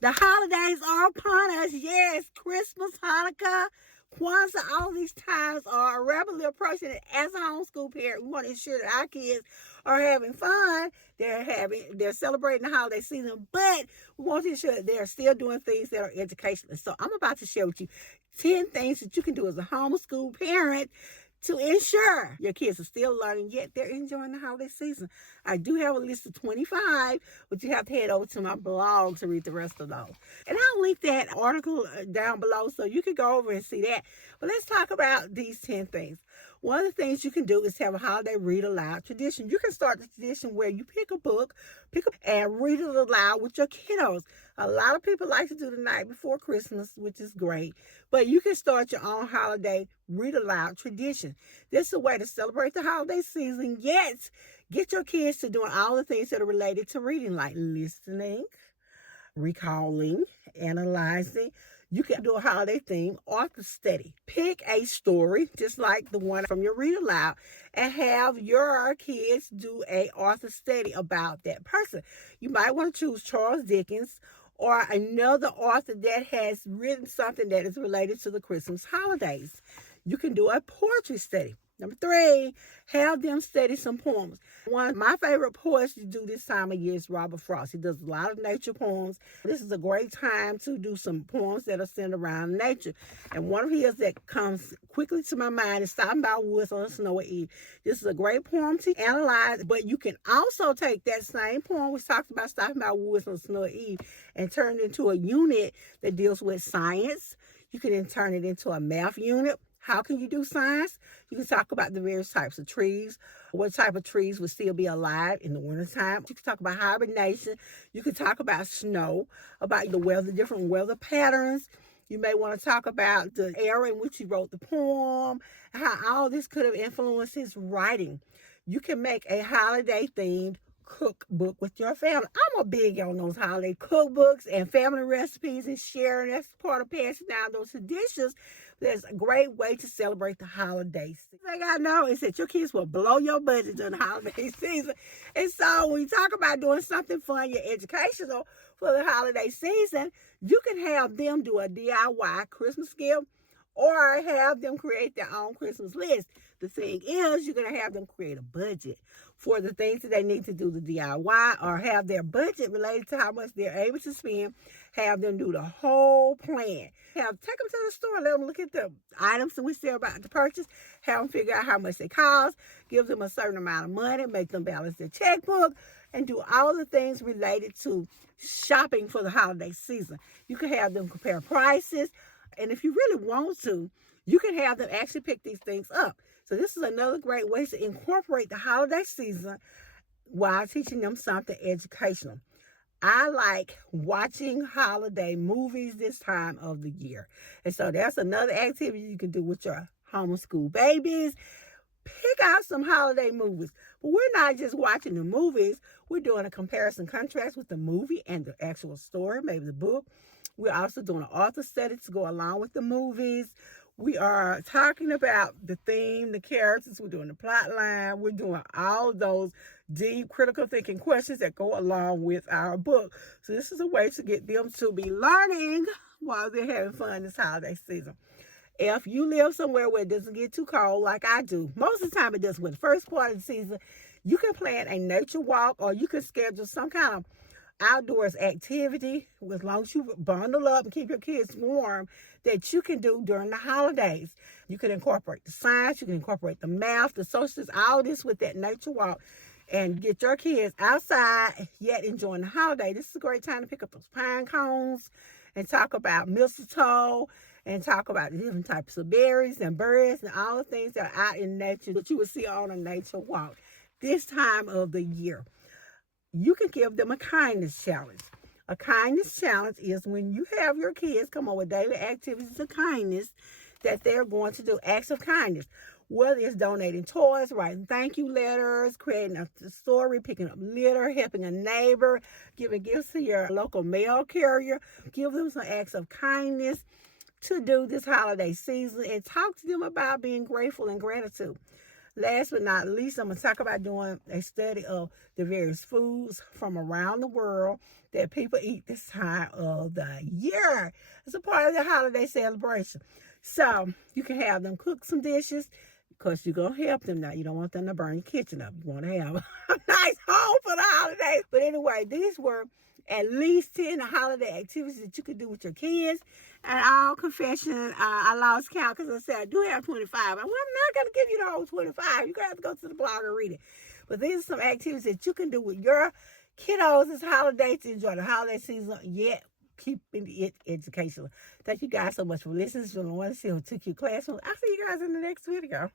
The holidays are upon us. Yes, Christmas, Hanukkah, Kwanzaa, all these times are rapidly approaching. And as a homeschool parent, we want to ensure that our kids are having fun. They're celebrating the holiday season, but we want to ensure that they're still doing things that are educational. So I'm about to share with you 10 things that you can do as a homeschool parent to ensure your kids are still learning, yet they're enjoying the holiday season. I do have a list of 25, but you have to head over to my blog to read the rest of those. And I'll link that article down below so you can go over and see that. But let's talk about these 10 things. One of the things you can do is have a holiday read aloud tradition. You can start the tradition where you pick a book, and read it aloud with your kiddos. A lot of people like to do the night before Christmas, which is great. But you can start your own holiday read aloud tradition. This is a way to celebrate the holiday season, yet get your kids to doing all the things that are related to reading, like listening, recalling, analyzing. You can do a holiday theme author study. Pick a story, just like the one from your read aloud, and have your kids do a author study about that person. You might want to choose Charles Dickens or another author that has written something that is related to the Christmas holidays. You can do a poetry study. Number 3, have them study some poems. One of my favorite poets to do this time of year is Robert Frost. He does a lot of nature poems. This is a great time to do some poems that are centered around nature. And one of his that comes quickly to my mind is Stopping by Woods on a Snowy Eve. This is a great poem to analyze, but you can also take that same poem we talked about, Stopping by Woods on a Snowy Eve, and turn it into a unit that deals with science. You can then turn it into a math unit. How can you do science? You can talk about the various types of trees, what type of trees would still be alive in the wintertime. You can talk about hibernation. You can talk about snow, about the weather, different weather patterns. You may want to talk about the era in which he wrote the poem, how all this could have influenced his writing. You can make a holiday-themed cookbook with your family. I'm a big on those holiday cookbooks and family recipes and sharing. That's part of passing down those traditions. That's a great way to celebrate the holidays. The thing I know is that your kids will blow your budget during the holiday season. And so when you talk about doing something fun, your educational for the holiday season, you can have them do a DIY Christmas gift or have them create their own Christmas list. The thing is, you're going to have them create a budget for the things that they need to do the DIY, or have their budget related to how much they're able to spend. Have them do the whole plan. Take them to the store, let them look at the items that we say about to purchase, have them figure out how much they cost, give them a certain amount of money, make them balance their checkbook, and do all the things related to shopping for the holiday season. You can have them compare prices, and if you really want to, you can have them actually pick these things up. So this is another great way to incorporate the holiday season while teaching them something educational. I like watching holiday movies this time of the year. And so that's another activity you can do with your homeschool babies. Pick out some holiday movies. But we're not just watching the movies. We're doing a comparison contrast with the movie and the actual story, maybe the book. We're also doing an author study to go along with the movies. We are talking about the theme, the characters. We're doing the plot line. We're doing all those deep critical thinking questions that go along with our book. So this is a way to get them to be learning while they're having fun this holiday season. If you live somewhere where it doesn't get too cold like I do, most of the time it doesn't. With the first part of the season, you can plan a nature walk, or you can schedule some kind of outdoors activity, as long as you bundle up and keep your kids warm, that you can do during the holidays. You can incorporate the science, you can incorporate the math, the socials, all this with that nature walk, and get your kids outside yet enjoying the holiday. This is a great time to pick up those pine cones and talk about mistletoe and talk about the different types of berries and birds and all the things that are out in nature that you would see on a nature walk this time of the year. You can give them a kindness challenge. A kindness challenge is when you have your kids come up with daily activities of kindness that they're going to do, acts of kindness. Whether it's donating toys, writing thank you letters, creating a story, picking up litter, helping a neighbor, giving gifts to your local mail carrier. Give them some acts of kindness to do this holiday season, and talk to them about being grateful and gratitude. Last but not least, I'm going to talk about doing a study of the various foods from around the world that people eat this time of the year. It's a part of the holiday celebration. So you can have them cook some dishes because you're going to help them now. You don't want them to burn your kitchen up. You want to have a nice home for the holidays. But anyway, these were at least 10 holiday activities that you could do with your kids. And all confession, I lost count because I said I do have 25. Well, I'm not going to give you the whole 25. You're going to have to go to the blog and read it. But these are some activities that you can do with your kiddos this holiday to enjoy the holiday season, yet keeping it educational. Thank you guys so much for listening. If you want to see who took your classroom, I'll see you guys in the next video.